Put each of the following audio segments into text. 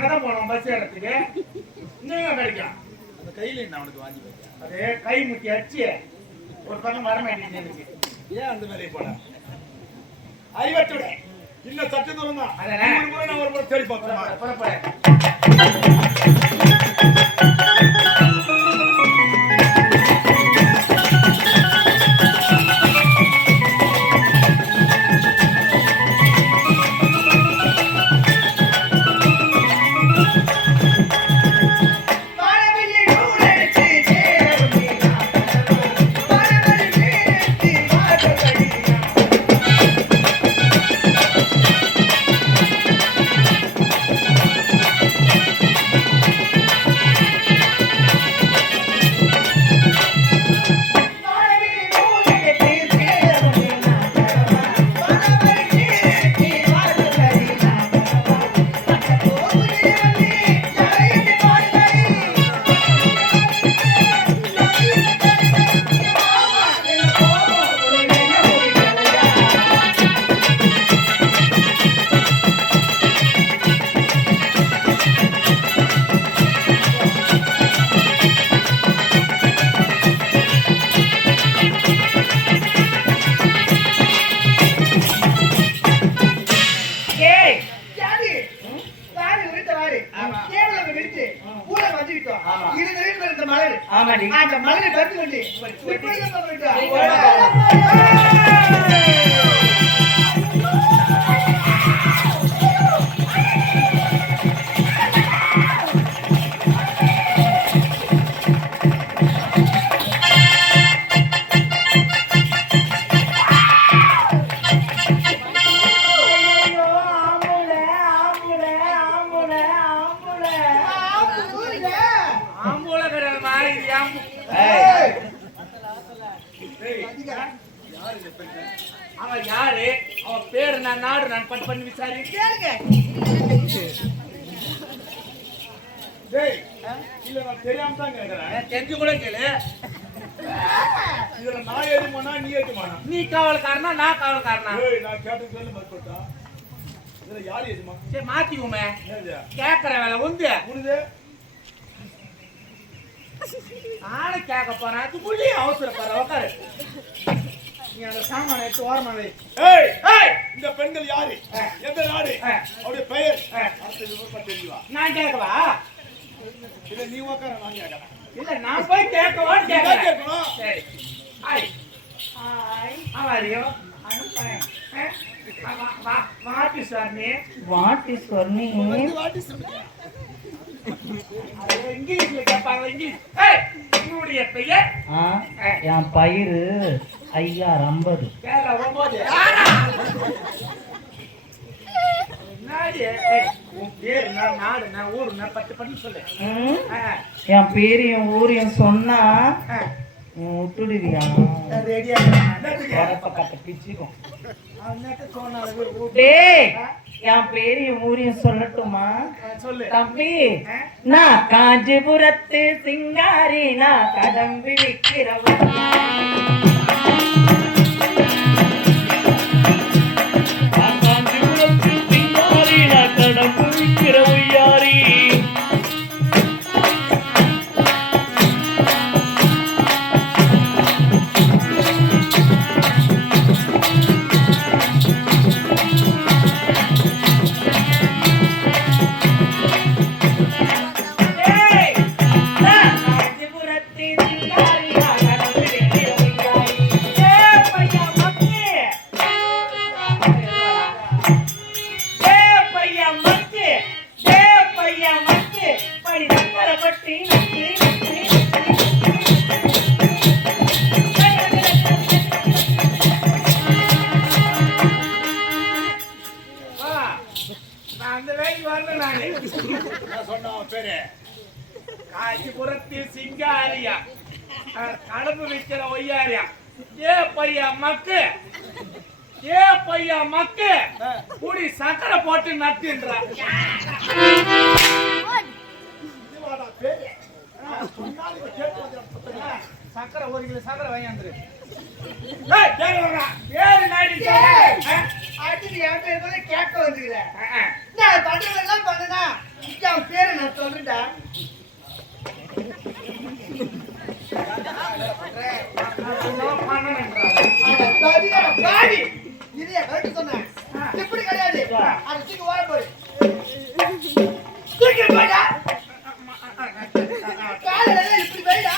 அங்கதான் போனோம் பஸ் ஏறத்துக்கு இங்க கிடைக்கும்? அந்த கையில என்ன அவனுக்கு வாங்கி வைக்க? அது கை முட்டி அடிச்சு ஒரு பக்கம் வர மாட்டேங்குது எனக்கு ஏன் அந்த வேலையை போன அறிவற்றுட. இன்னும் சற்று தூரம் தான். அதானே? ஒரு முறை நான் ஒரு முறை தேடி பார்க்கணுமா புறப்பட. நான் நீ ஏதுமானா நீ காவல்காரனா நான் காவல்காரனா? ஏய் நான் கேட்டது சொல்லு மறுப்பட்டா இதுல யார் ஏதுமா? சரி மாத்திக்குமே. கேக்குற வேலை உண்டு. உனது? நானும் கேட்க போறேன் அதுக்குள்ளேயே அவசரப்படுற உட்காரு நீ அந்த சாமான எடுத்து ஓரமா வை. ஏய் ஏய்! இந்த பெண்கள் யாரு. எந்த நாடு. அவருடைய பெயர். அடுத்த விவரமா தெரியவா? நான் கேட்கவா? இல்ல நீ உக்கார நான் கேட்கறேன். இல்ல நான் போய் கேட்கவான்னு கேட்கறேன். கேட்கணும். சரி. Hi Eh? வந்து வாட்டி சொல்லுங்க அது இங்கிலீஷ்ல பெயர்? ஆ, என் பயிறு ஐயா ஐம்பது. என் பேரையும் ஊரையும் சொன்னா என் பேரையும் ஊரையும் சொல்லட்டுமா? தம்பி? நான் காஞ்சிபுரத்து சிங்காரி நான் கடம்பி விற்கிறவன் அந்த வேலைக்கு வரல நானு. சொன்ன அவன் பேரு. காஞ்சிபுரத்தில் சிங்காரியா. அஹ், கடம்பு விற்கிற ஒய்யாரியா. ஏ பையா மக்கு. ஏ பையா மக்கு. குடி சக்கரை போட்டு நட்டுன்றா. சக்கரை ஒரு கிலோ சக்கரை வாங்கியாந்துரு அடுத்து என்கிட்ட இருந்ததை கேட்க வந்துக்கிறேன் நான் பண்ணதெல்லாம் பண்ணுனா அவன் பேரை நான் சொல்றேன்டா இப்படி கிடையாது. அது தூக்கி ஓர போய் தூக்கி போயிடா காலடா இப்படி போயிடா.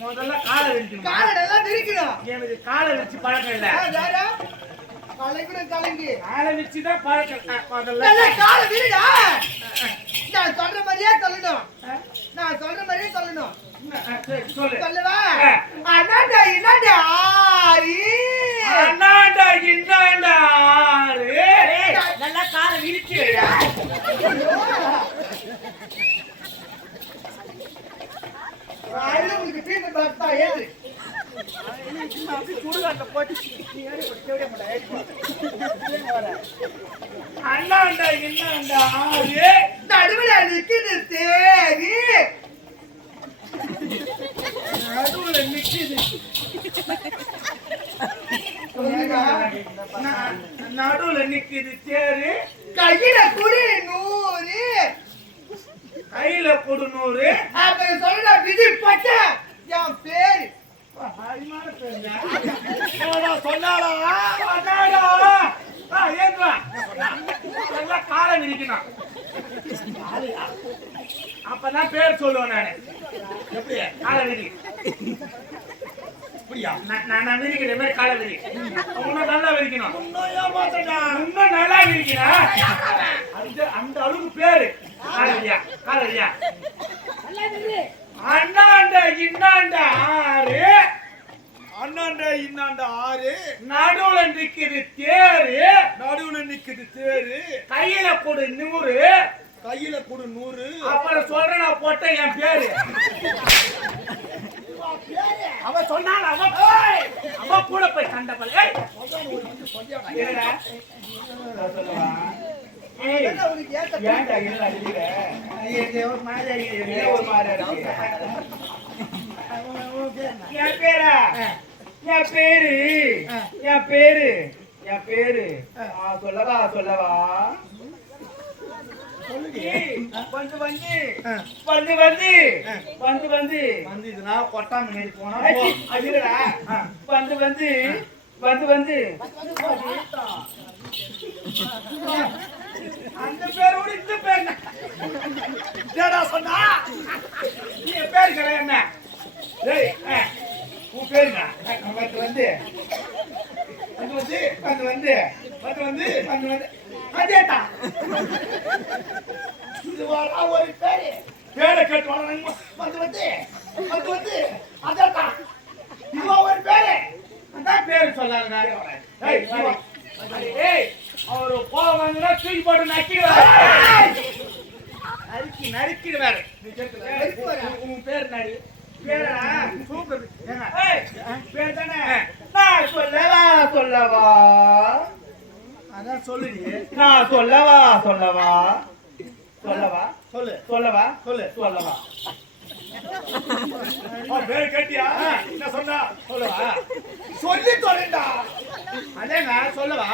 முதல்ல காலை எனக்கு காலை வச்சு பழக்கம் இல்ல. கலங்கணும், கலங்கி. காலை வச்சு தான் பழக்கம். ஆ, முதல்ல. நல்லா காலை விரிடா. நான் சொல்ற மாதிரியே சொல்லணும். நான் சொல்ற மாதிரியே சொல்லணும். சொல்லவா? ஆ. அண்ணாடா என்னடா ஆரி அண்ணாண்டா இன்னாண்டா? ஆறு. நல்லா காலை விரிச்சு உங்களுக்கு தீர்ந்து பார்த்தா ஏது அண்ணாண்டா இன்னாண்டா ஆறு. நடுவுல நிக்குது தேவி நடுவுல நிக்குது சொல்லுங்க. ந- நடுவுல நிக்குது தேரு கையில குடி நூறு கையில கொடு நூறு அப்புறம் சொல்ல விதி பட்ட என் பேரு அப்பதான் பேர் சொல்லுவேன் நானு எப்படி காலை அப்படியா நான் விரிக்கிறேன் மாதிரி காலை விரி இன்னும் நல்லா விரிக்கணும் இன்னும் நல்லா விரிக்கிறா அந்த அந்த அளவுக்கு பேரு காலை விதியா காலை விதியா அண்ணாண்ட இன்னாண்ட ஆறு. அண்ணாண்ட இன்னாண்ட ஆறு. நடுவுல நிக்குது தேரு. நடுவுல நிக்குது தேரு. கையில கொடு நூறு. கையில கொடு நூறு. அப்புறம் சொல்றேன் நான் போட்ட என் பேரு. அவ சொன்னால அவ ஏய், அவ கூட போய் சண்டை பண்ண என் பேரா? என் பேரு? என் பேரு? சொல்லவா சொல்லவா? வந்து வந்து. வந்து வந்து. வந்து வந்து. வந்து இதுனா கொட்டாம நேரி போனா ஐ, அது இல்லடா. வந்து வந்து. வந்து வந்து. அந்த பேர் கூட இந்த பேர் என்னடா சொன்னா? நீ என் பேர் கிடையாது என்ன? டேய், உன் பேர் என்ன? வந்து வந்து வந்து வந்து வந்து வந்து வந்து வந்து வந்து வந்து. அதேதான் இது வரா ஒரு பேர். பேரை கேட்டு வளரணும் வந்து வந்து வந்து வந்து அதான் இதுவா ஒரு பேரு. அதான் பேர் சொல்லாங்க ஏய் ஏய் அவரு கோவம் வாங்கினா தூக்கி போட்டு நக்கிடுவாரு. நறுக்கி நறுக்கிடுவாரு. உன் பேர் நடி பேரா? சூப்பர். பேர் தானே? நான் சொல்லவா சொல்லவா? அதான் சொல்லுடி. நான் சொல்லவா சொல்லவா? சொல்லவா? சொல்லு. சொல்லவா? சொல்லு. சொல்லவா? பேர் கேட்டியா? என்ன சொன்னா? சொல்லவா? சொல்லி தொலைண்டா அதேங்க சொல்லவா?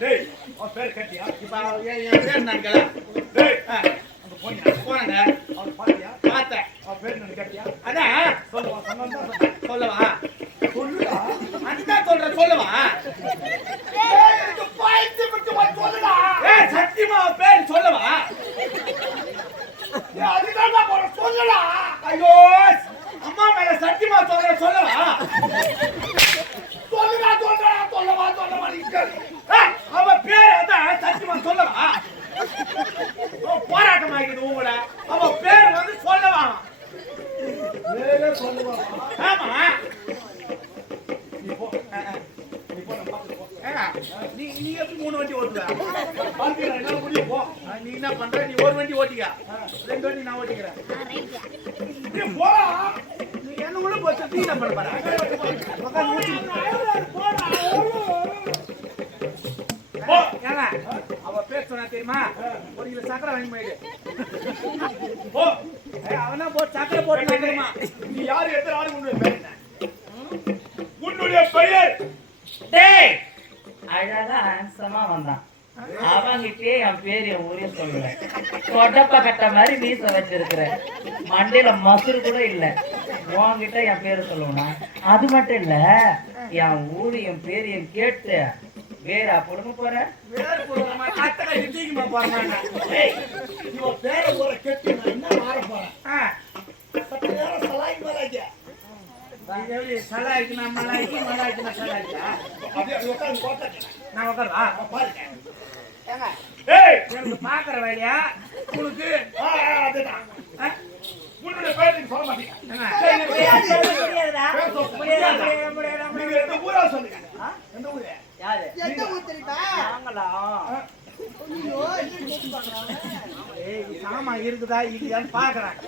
டேய் அவன் பேர் கேட்டியா? இப்ப என் பேர் நான் கேள. டேய். அங்க போனேன் போனேங்க அவன் பாத்தியா பார்த்தேன். அவன் பேர் என்ன கேட்டியா? அதான் சொல்லுவா? சொன்னா சொல்லவா? சொல்லுடா. அதுதான் சொல்றேன் சொல்லவா? நீ எப்படி மூணு வண்டி ஓட்டுவேன் போ நீ என்ன பண்ற நீ ஒரு வண்டி ஓட்டிக்க ரெண்டு வண்டி நான் ஓட்டிக்கிறேன் என்ன கூட போச்சு நீ என்ன பண்ண அவ பேர் சொன்னா தெரியுமா ஒரு கிலோ சக்கரை வாங்கி போயிடு அவனா போ சக்கரை போட்டு தெரியுமா நீ யாரு எத்தனை ஆடு கொண்டு உன்னுடைய பெயர் டேய். அழகா ஹேண்ட்ஸமா வந்தான். அவங்கிட்டே என் பேர் என் ஊரே சொல்லல. கொட்டப்ப கட்ட மாதிரி மீச வச்சிருக்கிற மண்டையில மசுறு கூட இல்ல. உன்கிட்ட என் பேரு சொல்லணும்னா அது மட்டும் இல்ல என் ஊரு என் பேர் என் கேட்டு வேறா கொடுங்க போற? பேரை ஊரை கெட்டு நான் என்ன? மாற போறேன்? பாக்குற வேலையா உனக்கு? உன்னுடைய பேர் நீங்க சொல்ல மாட்டீங்க ஊரா சொல்லுங்க எந்த ஊரு யாரு எந்த ஊர் தெரியுமா? நாங்களா சாமா இருக்குதா இல்லையான்னு பாக்குறேன்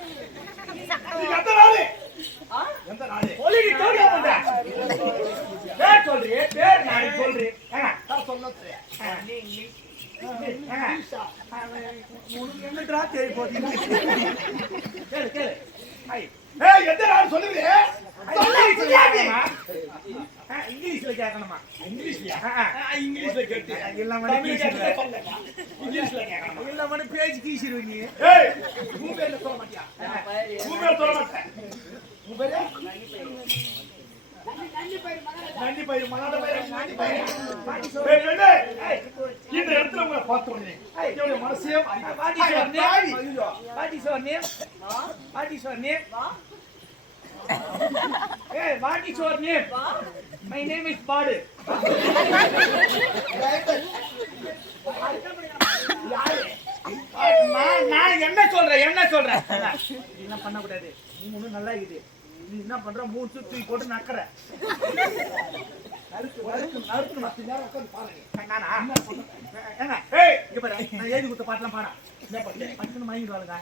நீங்க எந்த நாடு ஆ? எந்த நாடு ஒலிக்கு தோடி வந்த பேர் சொல்றி பேர் நான் சொல்றி ஏங்க நான் சொன்னது ஏங்க உனக்கு என்னடா தெரிய போகுது கேளு கேளு ஐ ஏய் எந்த இங்கிலீஷ்ல கேட்கணுமா? இங்கிலீஷ்லயா? இங்கிலீஷ்ல கேட்டு. இல்ல மணி இங்கிலீஷ்ல கேட்கணும்? பேஜ் கீசிடுவ நீ. ஏய் சொல்ல மாட்டியா? சொல்ல மாட்டேன். நன்றி பயிர் மலாட பயிர் நன்றி ஏய் ஏய், இந்த இடத்துல உங்களை என்னுடைய மனசே your name? What is your name? Hey, what is your name? My name is Badu. நான் நான் என்ன சொல்றேன்? என்ன சொல்றேன்? என்ன பண்ணக்கூடாது. நீ ஒன்றும் நல்லா இருக்குது. நீ என்ன பண்ற? மூணு சுத்தி போட்டு நக்கற. நானா நான் எழுதி கொடுத்த பாட்டெல்லாம் பாடா. பட்டுன்னு மயங்கிடுவாளுங்க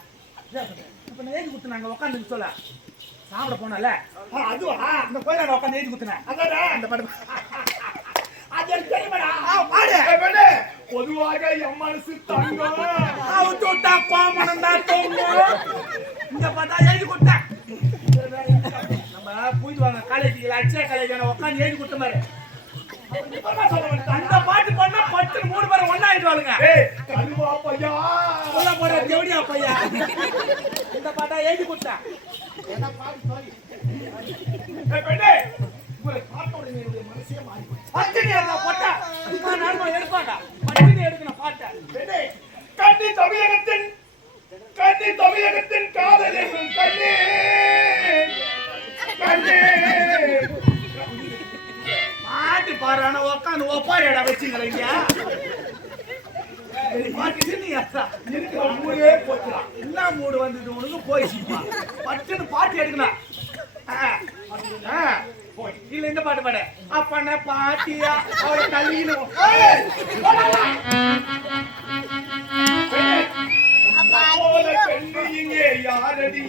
இப்ப நான் எழுதி கொடுத்து நாங்க உட்காந்து சொல்ல. சாப்பிட போனல அதுவா? அந்த கோயில உட்காந்து எழுதி கொடுத்தேன். அதானே? அந்த பாட்டு. அது தெரியுமாடா? பாடு. பொதுவாக என் மனசு தங்கம். அவுத்து விட்டா கோமணம் தான் தொங்கும் இங்க பார்த்தா எழுதி கொடுத்தேன். நம்ம பூஜ்வாங்க காலேஜ் அச்சே காலேஜ் உட்காந்து எழுதி கொடுத்த மாதிரி. அந்த பாட்டு பண்ணா பத்து மூணு பேரும் ஒண்ணா ஆயிடுவாளுங்க. போற தேவடியா பையா. இந்த பாட்டா எழுதி பெண்ணே, கன்னி தமிழகத்தின் கன்னி தமிழகத்தின் காதல் என்னும் கண்ணே கண்ணே. பாட்டு பாடுறான உட்காந்து ஒப்பாரி இடம் வச்சுக்கிறீங்க பாட்டு நீ அதான் இருக்கிற ஊரே போச்சுடா. என்ன மூடு வந்தது? உனக்கு போயிடுச்சுப்பா பட்டுன்னு பாட்டு எடுக்கணும். ஆ, ஆ. இல்ல இந்த பாட்டு பாட. அப்பன பாட்டியா? அவரை தள்ளிக்கணும் பெண்ணே, உன்னை போல பெண்ணு இங்கே யாரடி?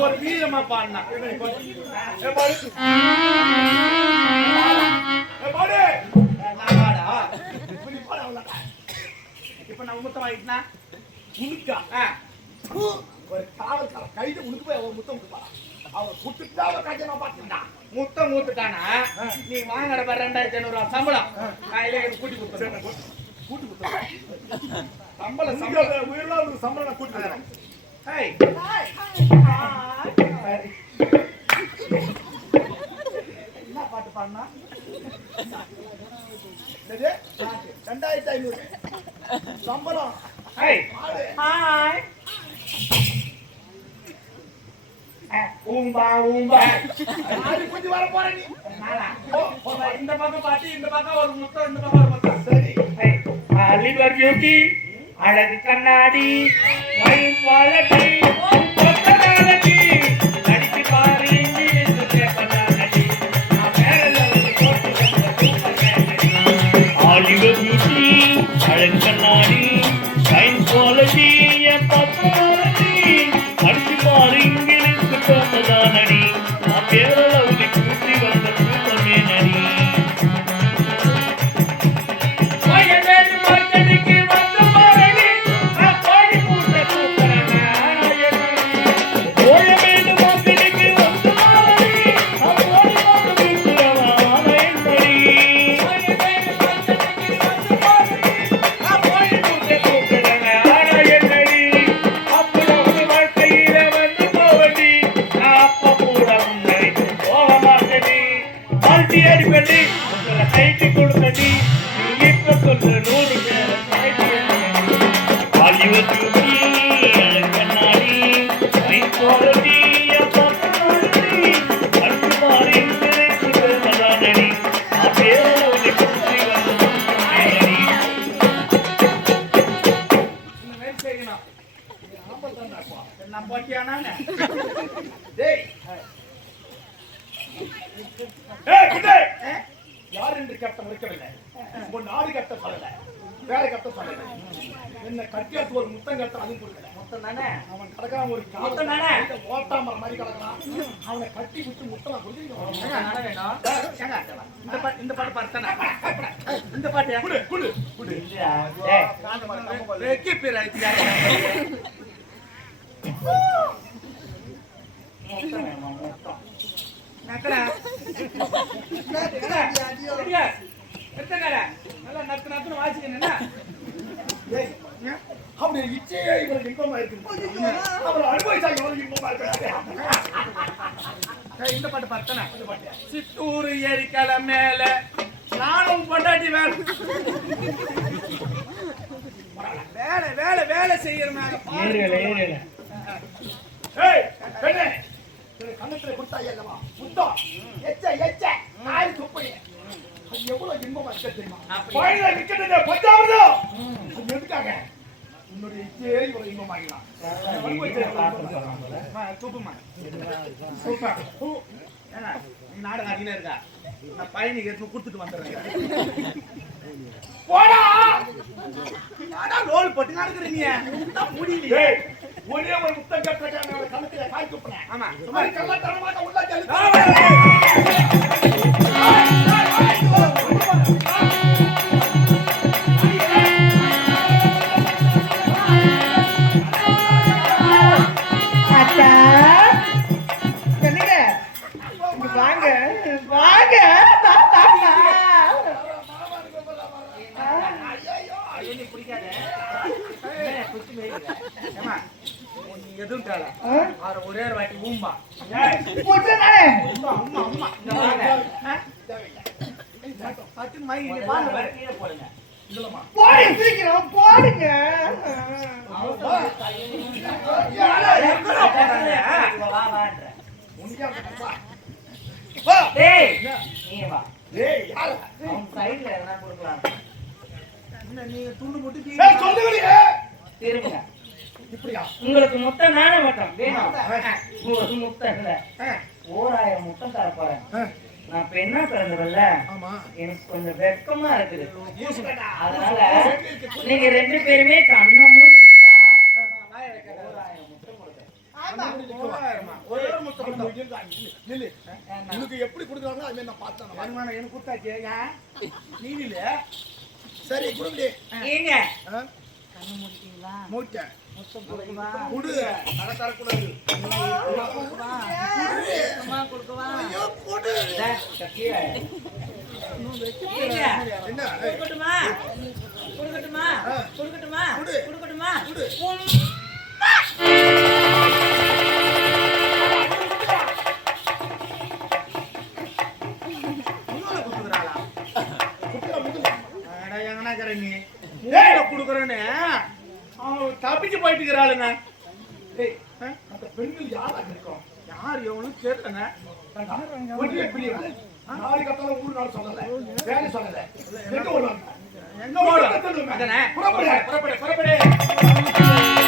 ஒரு வீரமா பாடினா இப்ப நான் முத்தம் ஆயிட்டுனா உனுக்கா ஒரு காவல்கார கைது உனக்கு போய் அவன் முத்தம் கொடுப்பாரா அவன் கொடுத்துட்டு அவன் கஜனா பார்த்துட்டான் முத்தம் கொடுத்துட்டானா நீ வாங்குற பாரு ரெண்டாயிரத்தி ஐநூறுவா சம்பளம் கையில கூட்டி கொடுத்துருவேன் கூட்டி கொடுத்துருவேன் சம்பளம் சம்பளம் உயிரெல்லாம் ஒரு சம்பளம் நான் கூட்டி என்ன பாட்டு பாடினா? ரெண்டாயிரத்தி ஐநூறு சம்பளம் ஹேய் ஊம்பா ஊம்பா ஆளு கொஞ்சம் வர போற நீ இந்த பக்கம் பாட்டி இந்த பக்கம் ஒரு முத்தம் இந்த பக்கம் ஒரு முத்தம் சரி ஆலிவர் பியூட்டி அழகு கண்ணாடி வயல் வாழட்டி கட்டி கைட்டி கொடுத்த மொத்தம் தானே? ஓட்டாமற மாதிரி அவனை கட்டி விட்டு முத்தலாம் கொடுத்து இந்த பாட்டு பார்த்தனா இந்த பாட்டு குடு குடு குடு. நல்லா நத்து நத்துன்னு வாசிக்கணும் என்ன? அவருடைய இச்சையே இவருக்கு இன்பமா இருக்கு அவர் அனுபவிச்சாங்க இவருக்கு இன்பமா இருக்கு இந்த பாட்டு பார்த்தனா? சித்தூர் ஏரிக்கலை மேல நானும் பொண்டாட்டி வேலை வேலை வேலை வேலை செய்யற மேல ஏறுகல, ஏறுகல. ஏய் பெண்ணே. கண்ணத்துல கொடுத்தா இல்லவா முத்தம் எச்ச எச்ச. நாய் துப்படி அது எவ்வளவு இன்பமா இருக்க தெரியுமா பழைய நிக்கிறது எதுக்காக? உன்னுடைய இச்சையே இவரை நாடகம் இருக்கா? நான் பயணிக்கு கொடுத்துட்டு வந்துடுறேன். போடா! ரோல் போட்டு நடக்கிற நீ. முடியல ஒரே ஒரு ஆமா. சைடுல எதனா கொடுக்கலாம். நீங்க துண்டு போட்டு திரும்புங்க. இப்படியா? உங்களுக்கு முத்தம் நானே மட்டும் வேணும். உங்களுக்கு முத்தம் இல்ல. ஓராயிரம் முத்தம் தர போறேன். நான் பெண்ணா பிறந்தவல்ல ஆமா. எனக்கு கொஞ்சம் வெட்கமா இருக்குது. அதனால நீங்க ரெண்டு பேருமே கண்ணை மூடி நின்னா ஓராயிரம் முத்தம் கொடுக்குறேன் ஒரே ஒரு முத்தம் கொடுத்தா. நில்லு. உனக்கு எப்படி கொடுக்குறாங்களோ அது நான் பார்த்தேன் வருமானம் எனக்கு கொடுத்தாச்சு. நீ இல்ல சரி கொடுங்கடி ஏங்க? கண்ணு மூடிட்டீங்களா? மூட்டேன் குடு. தர தரக்கூடாது என்ன? கொடுக்கட்டுமா? கொடுக்கட்டுமா. கொடுக்கட்டுமா? கொடு. கொடுக்கட்டுமா? கொடுக்குறேன்னு அவன் தப்பிச்சு போயிட்டு இருக்கிறாளுங்க ஏய், அந்த பெண்கள் யாரா இருக்கும் யார் எவனும் பிரிவு. நாளைக்கு கத்தாலும் ஊரு நாள் சொல்லல. வேலை சொல்லல. எங்க வருவாங்க எங்க அதானே? புறப்படு. புறப்படு புறப்படு.